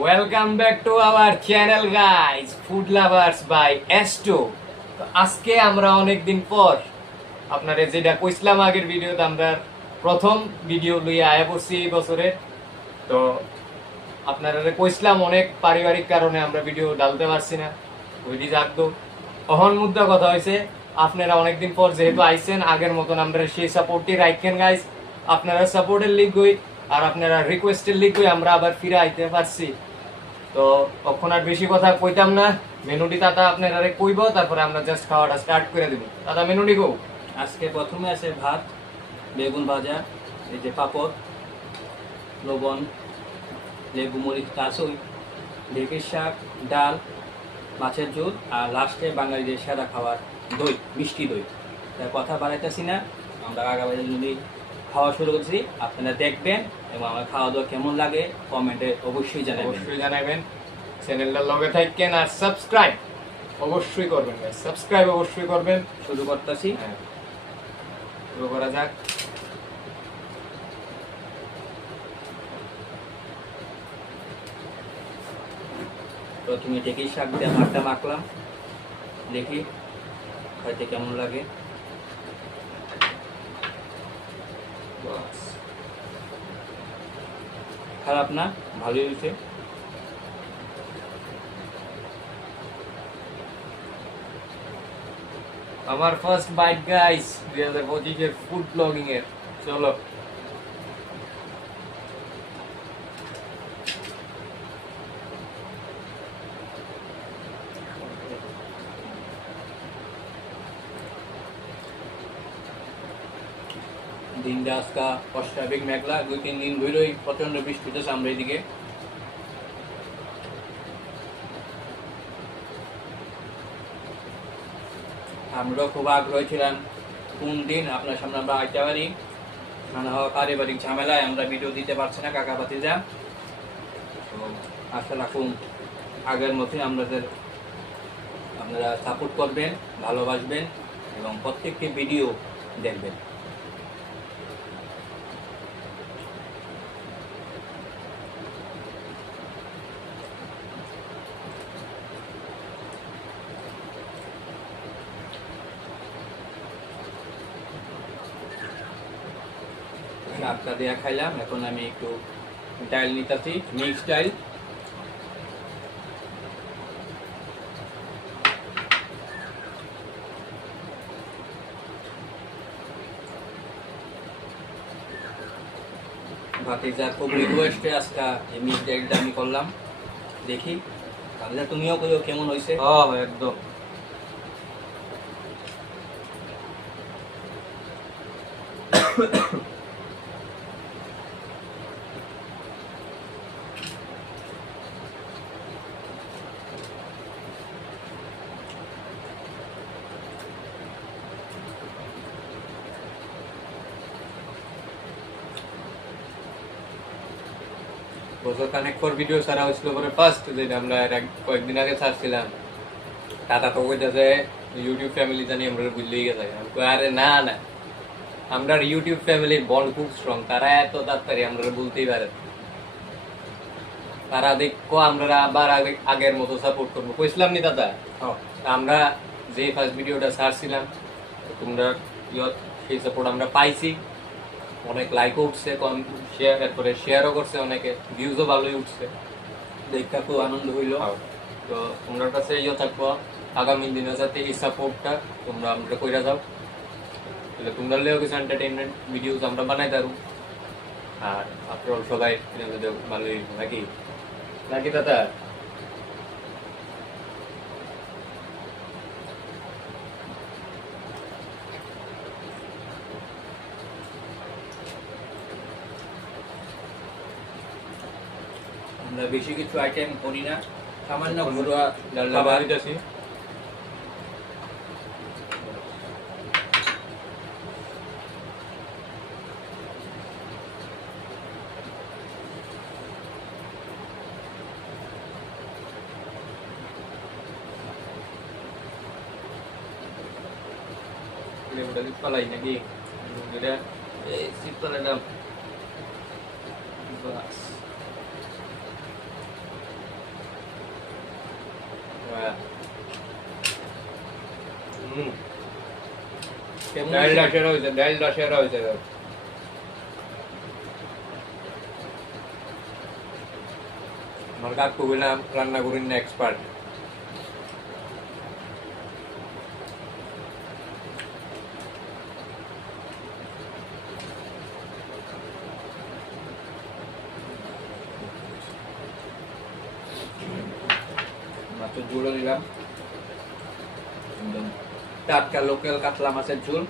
Welcome back to our channel guys, food lovers by এস্টো। তো আজকে আমরা অনেকদিন পর আপনারা যেটা কইছিলাম আগের ভিডিওতে, আমরা প্রথম ভিডিও লইয়া আয়া পড়ছি এই বছরের। তো আপনারা কইছিলাম অনেক পারিবারিক কারণে আমরা ভিডিও ডালতে পারছি না, ওইটি জাগতো। অহন মুদ্রা কথা হয়েছে, আপনারা অনেকদিন পর যেহেতু আইছেন, আগের মতন আমরা সেই সাপোর্টই রাখেন গাইস। আপনারা সাপোর্টের লিগই আর আপনারা রিকোয়েস্টের লিগই আমরা আবার ফিরে আইতে পারছি। তো তখন আর বেশি কথা কইতাম না, মেনুটি দাদা আপনারা কইব, তারপরে আমরা জাস্ট খাওয়াটা স্টার্ট করে দিব। দাদা মেনুটি কও। আজকে প্রথমে আছে ভাত, বেগুন ভাজা, এই যে পাপড়, লবণ, লেবু মরিচ কাঁচুই, ঢেঁকির শাক, ডাল, মাছের ঝোল, আর লাস্টে বাঙালিদের সেরা খাবার দই, মিষ্টি দই। তাই কথা বাড়াইতেছি না, আমরা আগামী যদি খাওয়া শুরু করছি, আপনারা দেখবেন এবং আমার খাওয়া দাওয়া কেমন লাগে কমেন্টে অবশ্যই জানাবেন। চ্যানেলটার লগে থাকেন আর সাবস্ক্রাইব অবশ্যই করবেন গাইস, সাবস্ক্রাইব অবশ্যই করবেন। শুরু করতেছি। হ্যাঁ, শুরু করা যাক। প্রথমে ঢেঁকির শাক দিয়ে ভাতটা মাখলাম, দেখি খাইতে কেমন লাগে। খারাপ না, ভালোই হয়েছে। আমার first bite guys 2025 food blogging এর। চলো দিনটা আজকা অস্বাভাবিক মেঘলা, 2-3 দিন ধরেই প্রচন্ড বৃষ্টি হতেছে আমরা এদিকে। আমরাও খুব আগ্রহী ছিলাম কোন দিন আপনার সামনে আমরা আইতে পারি, মানে হওয়া পারিবারিক ঝামেলায় আমরা ভিডিও দিতে পারছি না কাকা ভাতিজা। তো আশা রাখুন আগের মতোই আপনারা সাপোর্ট করবেন, ভালোবাসবেন এবং প্রত্যেকটি ভিডিও দেখবেন। শাকটা দেওয়া খাইলাম, এখন আমি একটু ডাল নিতেছি, মিক্স ডাল। ভাতিজা খুব রিকোয়েস্টে আজকে এই মিক্স ডালটা আমি করলাম, দেখি ভাতিজা তুমিও কইও কেমন হয়েছে। একদম বছর কানেক পর ভিডিও ছাড়া হয়েছিল পরে ফার্স্ট, যেটা আমরা কয়েকদিন আগে ছাড়ছিলাম। টাটা তো কইতাছে ইউটিউব ফ্যামিলি জানি আমরা বুঝলেই গেছে। আমি কই আরে না না, আমরা ইউটিউব ফ্যামিলির বন্ড খুব স্ট্রং, তারা এত তাড়াতাড়ি আমরা বলতেই পারে। তারা দেখো আমরা আবার আগের মতো সাপোর্ট করবো, কইছিলাম নি দাদা? আমরা যে ফার্স্ট ভিডিওটা ছাড়ছিলাম, তোমরা সেই সাপোর্ট আমরা পাইছি, অনেক লাইকও উঠছে, শেয়ার এরপরে শেয়ারও করছে অনেকে, ভিউজও ভালোই উঠছে, দেখা খুব আনন্দ হইল। তো তোমরা কাছে থাকবো আগামী দিনে যাতে এই সাপোর্টটা তোমরা আমরা কইরা যাও, তাহলে তোমরা লেও কিছু এন্টারটেইনমেন্ট ভিডিওস আমরা বানাই পারবো। আর আপনারা সবাই ভালোই নাকি নাকি দাদা? আমরা বেশি কিছু আইটেম করি না, সামান্য এখন ঘরোয়া ডাল খাবার। দিতেছি। লেবুটা পালাই নাকি এটা সিম্পল একটা বাস। কেমন ডালটা হয়েছে? সেরা হয়েছে, ডালটা সেরা হয়েছে। আমার কাকু বললাম রান্না করি না, এক্সপার্ট। মাছের ঝোলও দিলাম, একদম টাটকা লোকাল কাতলা মাছের ঝোল।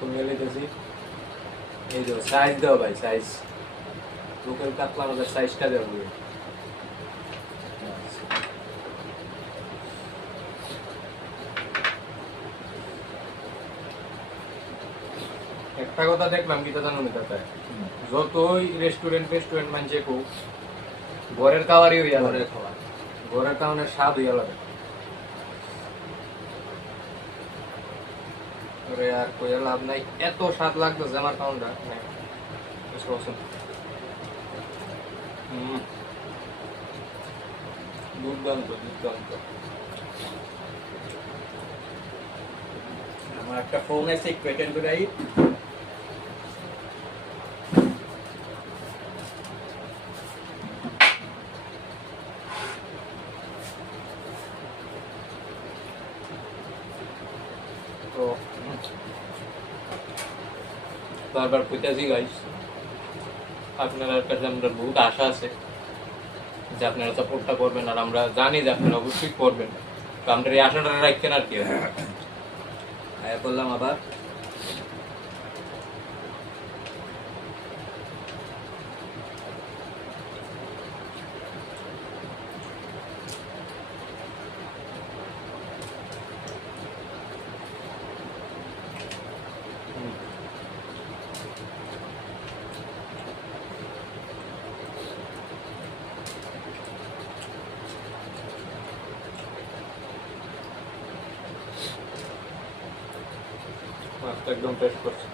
কমিয়ে লইতেছি। এই যে সাইজ দাও ভাই, সাইজ লোকাল কাতলা মাছের সাইজটা দেওয়া হবে। একটা কথা দেখলাম কি তা জানো না তাতে, যতই রেস্টুরেন্ট মানছে খুব ঘরের খাবারই হইয়া লাগে, ঘরের খাবার। ঘরের খাওয়ানোর স্বাদ হইয়া লাগে। ওরে আর কইয়া লাভ নাই, এত স্বাদ লাগতেছে আমার খাওয়ানটা। দুর্দান্ত দুর্দান্ত। আমার একটা ফোন আছে, একটু অ্যাটেন্ড করে আই। তো বারবার কইতাছি গাইস, আপনার কাছে আমরা বহুত আশা আছে যে আপনারা সাপোর্টটা করবেন, আর আমরা জানি যে আপনারা অবশ্যই করবেন। তো আমাদের এই আশাটা রাখছেন আর কি। আয়া করলাম আবার। মাছটা একদম ফ্রেশ করছে।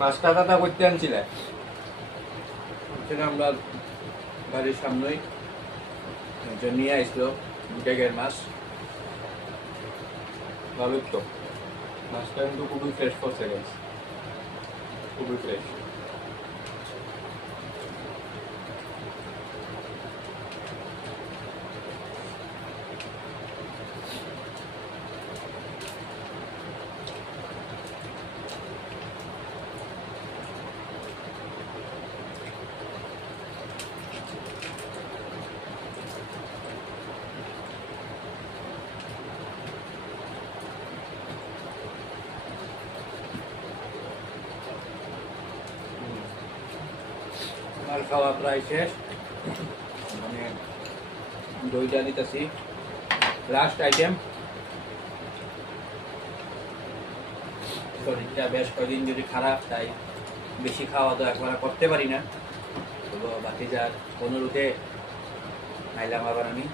মাছটা দাদা করতে আনছিলে? সেটা আমরা বাড়ির সামনেই একজন নিয়ে আসলো ব্যাগের মাছ। ভালোই তো, মাছটা কিন্তু খুবই ফ্রেশ করছে গাইস, খুবই ফ্রেশ। আমার খাওয়া প্রায় শেষ, মানে দইটা নিতেছি লাস্ট আইটেম। শরীরটা বেশ কয়েকদিন যদি খারাপ, তাই বেশি খাওয়া দাওয়া একবার করতে পারি না। তো ভাতিজার অনুরোধে খাইলাম আবার আমি।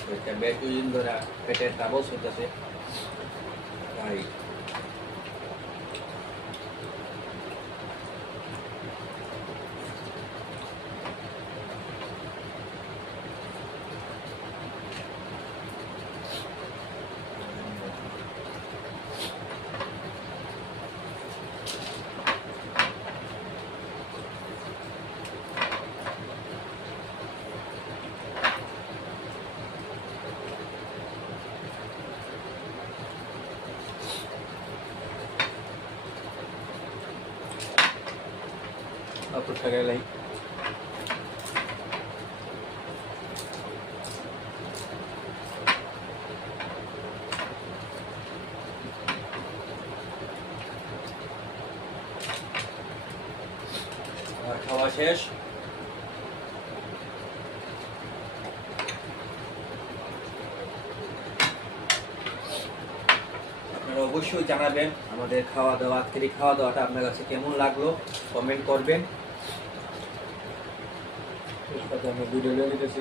শরীরটা বেশ দুদিন ধরে পেটের ট্রাবলস হইতেছে, তাই অপরটা গেলাই। আমার খাওয়া শেষ। আপনারা অবশ্যই জানাবেন আমাদের খাওয়া দাওয়া, আজকের এই খাওয়া দাওয়াটা আপনার কাছে কেমন লাগলো, কমেন্ট করবেন। আমি ভিডিও নিয়ে নিতেছি।